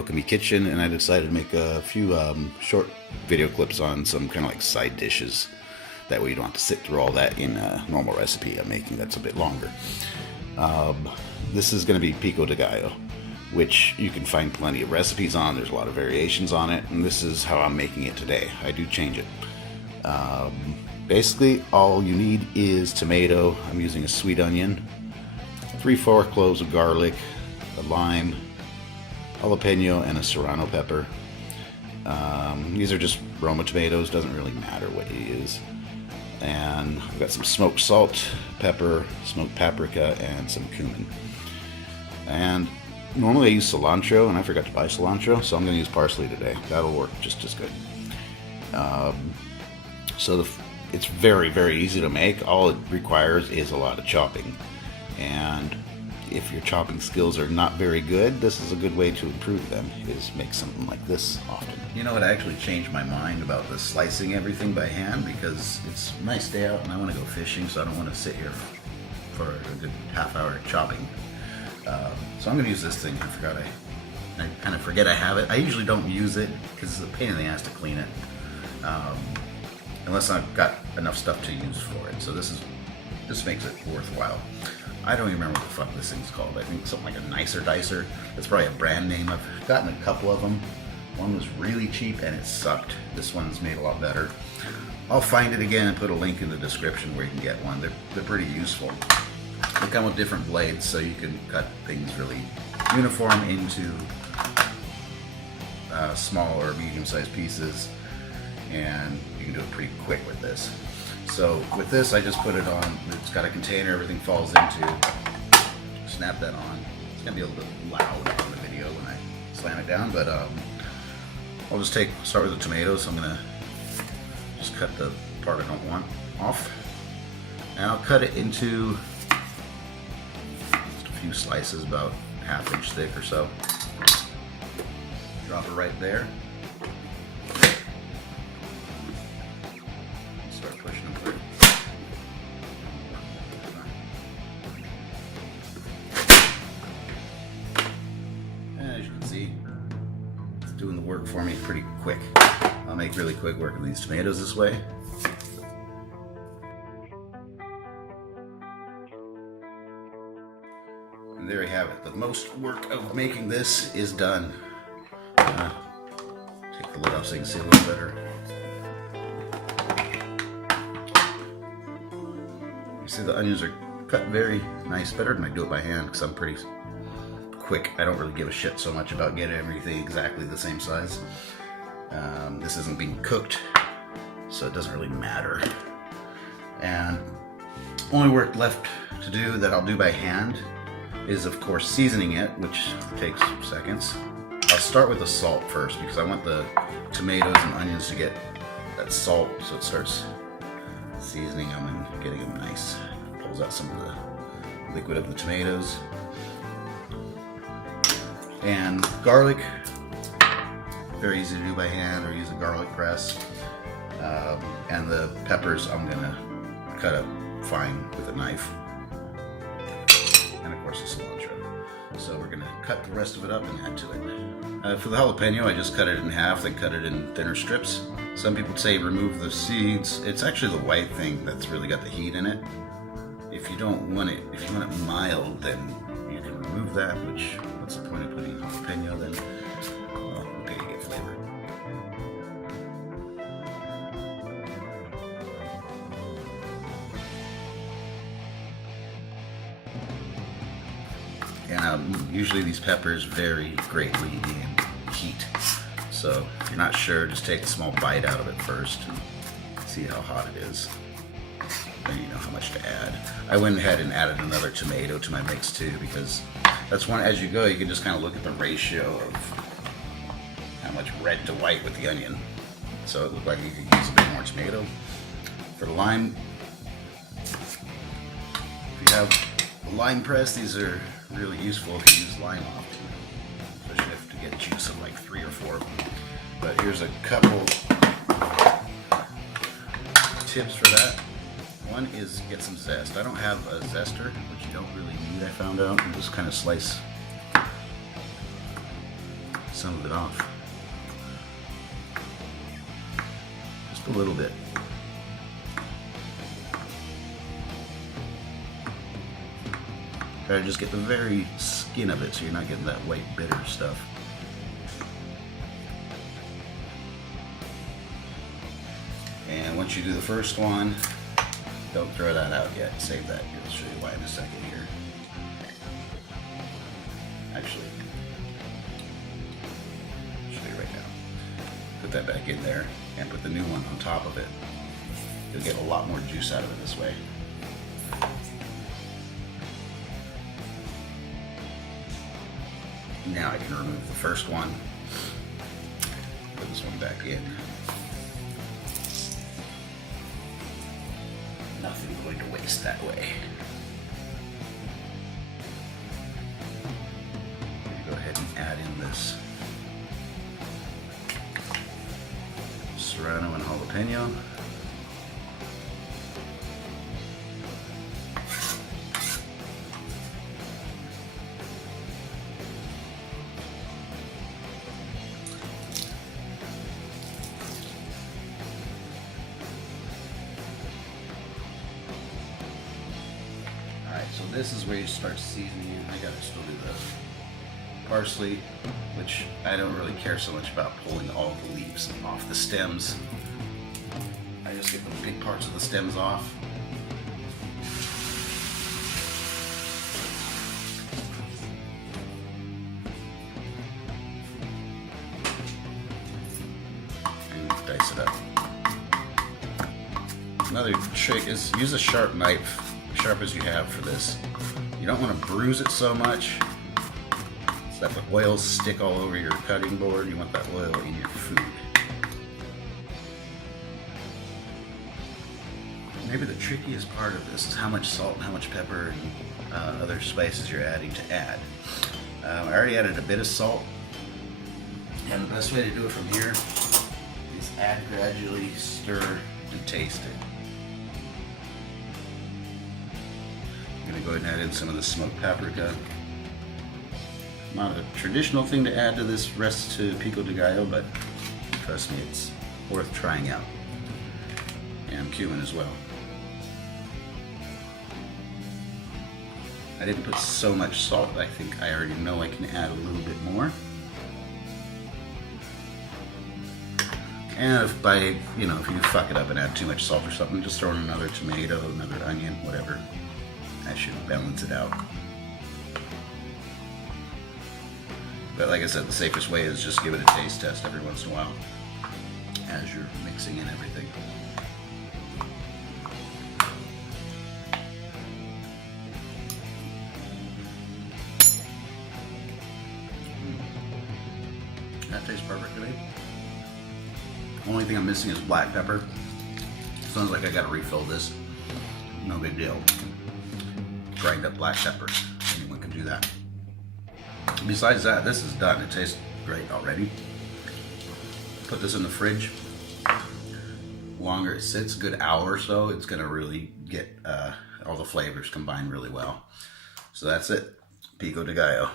Alchemy kitchen, and I decided to make a few short video clips on some kind of like side dishes. That way you don't have to sit through all that in a normal recipe I'm making that's a bit longer. This is going to be Pico De Gallo, which you can find plenty of recipes on. There's a lot of variations on it, and this is how I'm making it today. I do change it. Basically, all you need is tomato. I'm using a sweet onion, 3/4 cloves of garlic, a lime, jalapeno, and a serrano pepper. These are just Roma tomatoes, doesn't really matter what you use. And I've got some smoked salt, pepper, smoked paprika, and some cumin. And normally I use cilantro, and I forgot to buy cilantro, so I'm going to use parsley today. That'll work just as good. It's very, very easy to make. All it requires is a lot of chopping. And if your chopping skills are not very good, this is a good way to improve them, is make something like this often. You know what, I actually changed my mind about the slicing everything by hand because it's a nice day out and I want to go fishing, so I don't want to sit here for a good half hour chopping. So I'm going to use this thing. I kind of forget I have it. I usually don't use it because it's a pain in the ass to clean it. Unless I've got enough stuff to use for it. So this makes it worthwhile. I don't even remember what the fuck this thing's called. I think something like a Nicer Dicer. That's probably a brand name. I've gotten a couple of them. One was really cheap and it sucked. This one's made a lot better. I'll find it again and put a link in the description where you can get one. They're pretty useful. They come with different blades, so you can cut things really uniform into small or medium-sized pieces, and you can do it pretty quick with this. So with this, I just put it on. It's got a container, everything falls into. Snap that on. It's gonna be a little bit loud on the video when I slam it down, but I'll just start with the tomatoes. I'm gonna just cut the part I don't want off, and I'll cut it into just a few slices, about 1/2 inch thick or so. Drop it right there. Start pushing them through. And as you can see, it's doing the work for me pretty quick. I'll make really quick work of these tomatoes this way. And there you have it. The most work of making this is done. Take the lid off so you can see a little better. You see the onions are cut very nice, better than I do it by hand because I'm pretty quick. I don't really give a shit so much about getting everything exactly the same size. This isn't being cooked, so it doesn't really matter. And only work left to do that I'll do by hand is, of course, seasoning it, which takes seconds. I'll start with the salt first because I want the tomatoes and onions to get that salt, so it starts seasoning them and getting them nice. Pulls out some of the liquid of the tomatoes. And garlic, very easy to do by hand or use a garlic press. And the peppers I'm gonna cut up fine with a knife. And of course the cilantro. So we're gonna cut the rest of it up and add to it. For the jalapeno, I just cut it in half, then cut it in thinner strips. Some people say remove the seeds. It's actually the white thing that's really got the heat in it. If you don't want it, if you want it mild, then you can remove that, which, what's the point of putting jalapeno then? Well, okay, you get flavor. And usually these peppers vary greatly in heat. So if you're not sure, just take a small bite out of it first and see how hot it is. Then you know how much to add. I went ahead and added another tomato to my mix too, because that's one, as you go, you can just kind of look at the ratio of how much red to white with the onion. So it looked like you could use a bit more tomato. For the lime, if you have a lime press, these are really useful if you use lime often, especially if to get juice of like 3 or 4 of them. But here's a couple tips for that. One is get some zest. I don't have a zester, which you don't really need, I found out. You just kind of slice some of it off. Just a little bit. Try to just get the very skin of it so you're not getting that white bitter stuff. And once you do the first one, don't throw that out yet. Save that. I'll show you why in a second here. Actually, I'll show you right now. Put that back in there and put the new one on top of it. You'll get a lot more juice out of it this way. Now I can remove the first one. Put this one back in. Nothing going to waste that way. Go ahead and add in this serrano and jalapeno. So this is where you start seasoning it. I gotta still do the parsley, which I don't really care so much about pulling all the leaves off the stems. I just get the big parts of the stems off. And dice it up. Another trick is use a sharp knife. Sharp as you have for this. You don't want to bruise it so much so that the oils stick all over your cutting board. You want that oil in your food. Maybe the trickiest part of this is how much salt and how much pepper and other spices you're adding to add. I already added a bit of salt, and the best way to do it from here is add gradually, stir, and taste it. I'm going to go ahead and add in some of the smoked paprika. Not a traditional thing to add to this recipe, Pico De Gallo, but trust me, it's worth trying out. And cumin as well. I didn't put so much salt. I think I already know I can add a little bit more. And if if you fuck it up and add too much salt or something, just throw in another tomato, another onion, whatever. That should balance it out. But like I said, the safest way is just give it a taste test every once in a while as you're mixing in everything. That tastes perfect to me. Only thing I'm missing is black pepper. Sounds like I gotta refill this. No big deal. Grind up black pepper. Anyone can do that. Besides that, this is done. It tastes great already. Put this in the fridge. The longer it sits, a good hour or so, it's gonna really get all the flavors combined really well. So that's it. Pico De Gallo.